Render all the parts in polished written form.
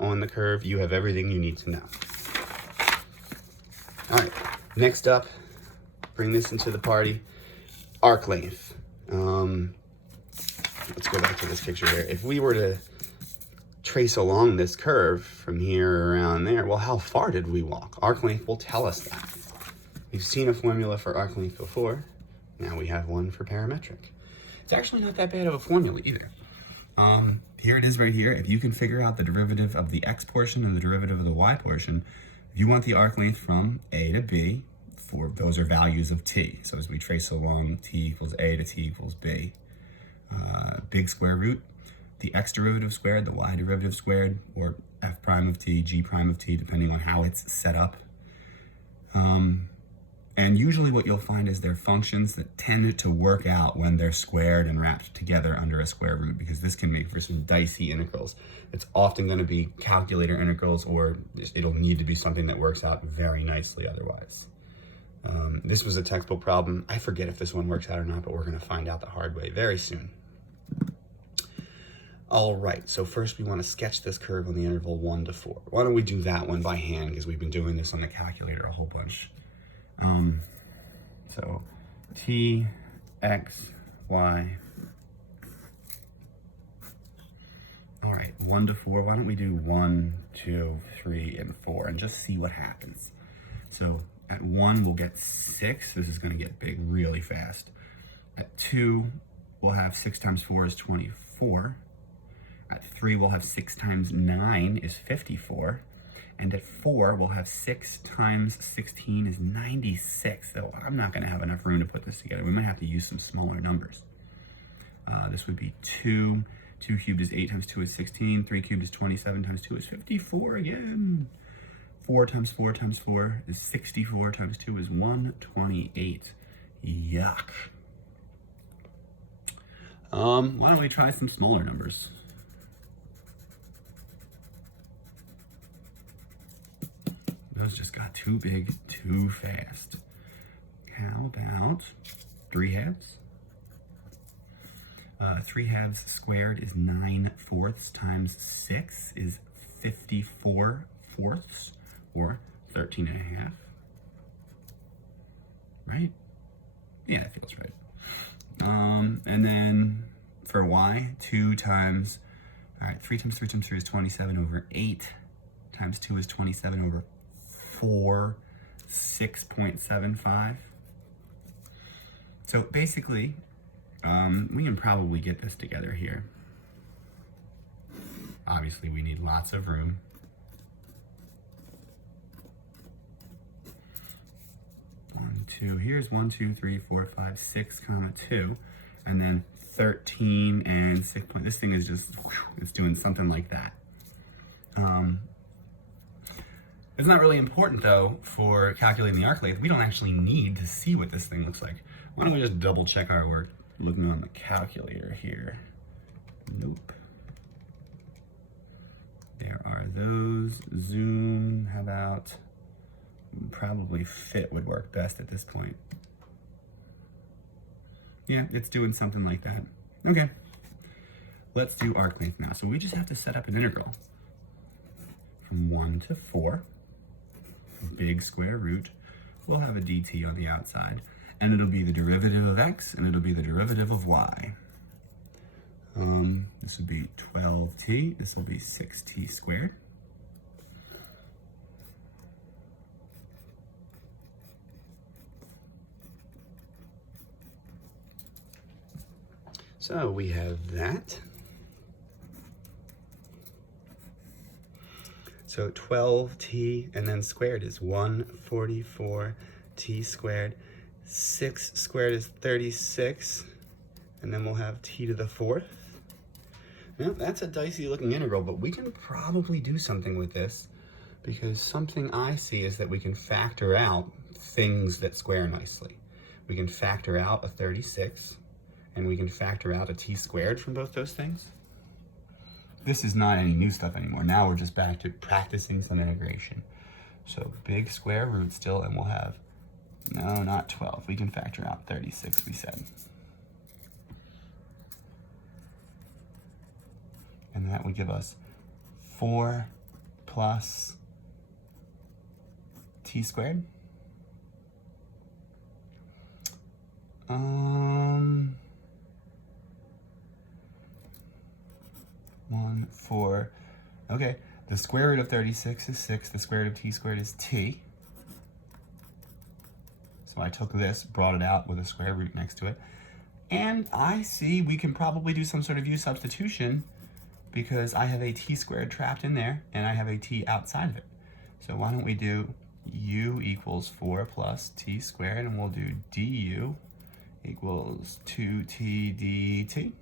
on the curve, you have everything you need to know. All right, next up, bring this into the party, arc length. Let's go back to this picture here. If we were to trace along this curve from here around there, well, how far did we walk? Arc length will tell us that. We've seen a formula for arc length before. Now we have one for parametric. It's actually not that bad of a formula either. Here it is right here. If you can figure out the derivative of the x portion and the derivative of the y portion, if you want the arc length from A to B, those are values of t. So as we trace along, t equals A to t equals B. Big square root, the x derivative squared, the y derivative squared, or f prime of t, g prime of t, depending on how it's set up. And usually what you'll find is they're functions that tend to work out when they're squared and wrapped together under a square root, because this can make for some dicey integrals. It's often going to be calculator integrals, or it'll need to be something that works out very nicely otherwise. This was a textbook problem. I forget if this one works out or not, but we're going to find out the hard way very soon. All right, so first we want to sketch this curve on the interval 1 to 4. Why don't we do that one by hand, because we've been doing this on the calculator a whole bunch. So t, x, y. All right, 1 to 4. Why don't we do 1, 2, 3, and 4 and just see what happens. So at 1, we'll get 6. This is going to get big really fast. At 2, we'll have 6 times 4 is 24. At 3, we'll have 6 times 9 is 54. And at 4, we'll have 6 times 16 is 96. So I'm not going to have enough room to put this together. We might have to use some smaller numbers. This would be 2. 2 cubed is 8 times 2 is 16. 3 cubed is 27 times 2 is 54 again. 4 times 4 times 4 is 64 times 2 is 128. Yuck. Why don't we try some smaller numbers? Those just got too big, too fast. How about 3 halves? 3 halves squared is 9 fourths times 6 is 54 fourths, or 13 and a half. Right? Yeah, that feels right. And then for y, 2 times, all right, 3 times 3 times 3 is 27 over 8 times 2 is 27 over 4, 6.75. So basically, we can probably get this together here. Obviously, we need lots of room. Here's 1, 2, 3, 4, 5, 6, 2, and then 13 and 6. This thing is just, it's doing something like that. It's not really important though for calculating the arc length. We don't actually need to see what this thing looks like. Why don't we just double check our work looking on the calculator here? Nope. There are those. Zoom. How about probably fit would work best at this point. Yeah, it's doing something like that. Okay. Let's do arc length now. So we just have to set up an integral from 1 to 4. Big square root. We'll have a dt on the outside, and it'll be the derivative of x, and it'll be the derivative of y. This would be 12t. This will be 6t squared. So we have that. So 12t and then squared is 144t squared. 6 squared is 36. And then we'll have t to the 4th. Now that's a dicey looking integral, but we can probably do something with this, because something I see is that we can factor out things that square nicely. We can factor out a 36, and we can factor out a t squared from both those things. This is not any new stuff anymore. Now we're just back to practicing some integration. So big square root still, and we'll have, no, not 12. We can factor out 36, we said. And that would give us 4 plus t squared. 1, 4. Okay, the square root of 36 is 6. The square root of t squared is t. So I took this, brought it out with a square root next to it. And I see we can probably do some sort of u substitution because I have a t squared trapped in there and I have a t outside of it. So why don't we do u equals 4 plus t squared, and we'll do du equals 2t dt.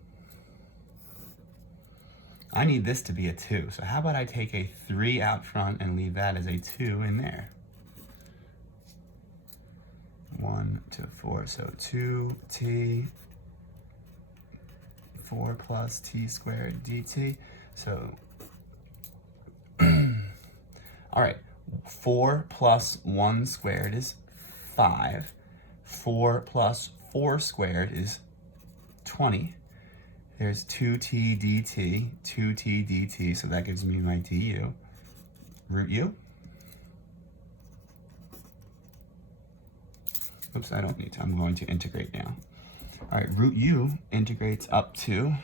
I need this to be a 2, so how about I take a 3 out front and leave that as a 2 in there. 1 to 4, so 2t 4 plus t squared dt. So, all right, 4 plus 1 squared is 5. 4 plus 4 squared is 20. There's 2t dt, 2t dt, so that gives me my du. Root u. Oops, I don't need to. I'm going to integrate now. All right, root u integrates up to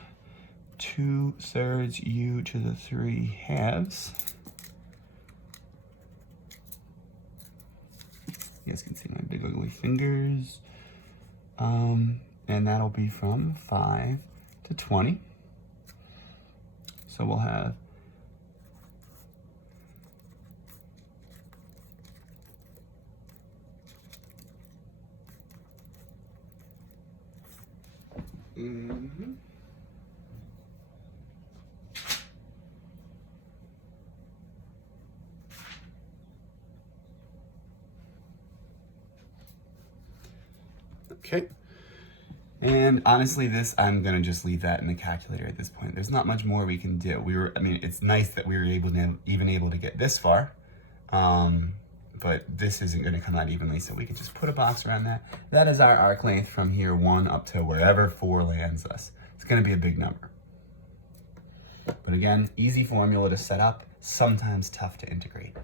2/3 u to the 3/2. You guys can see my big ugly fingers. And that'll be from 5 to 20. So we'll have okay. And honestly, this, I'm gonna just leave that in the calculator at this point. There's not much more we can do. It's nice that we were even able to get this far, but this isn't gonna come out evenly, so we can just put a box around that. That is our arc length from here 1 up to wherever 4 lands us. It's gonna be a big number. But again, easy formula to set up, sometimes tough to integrate.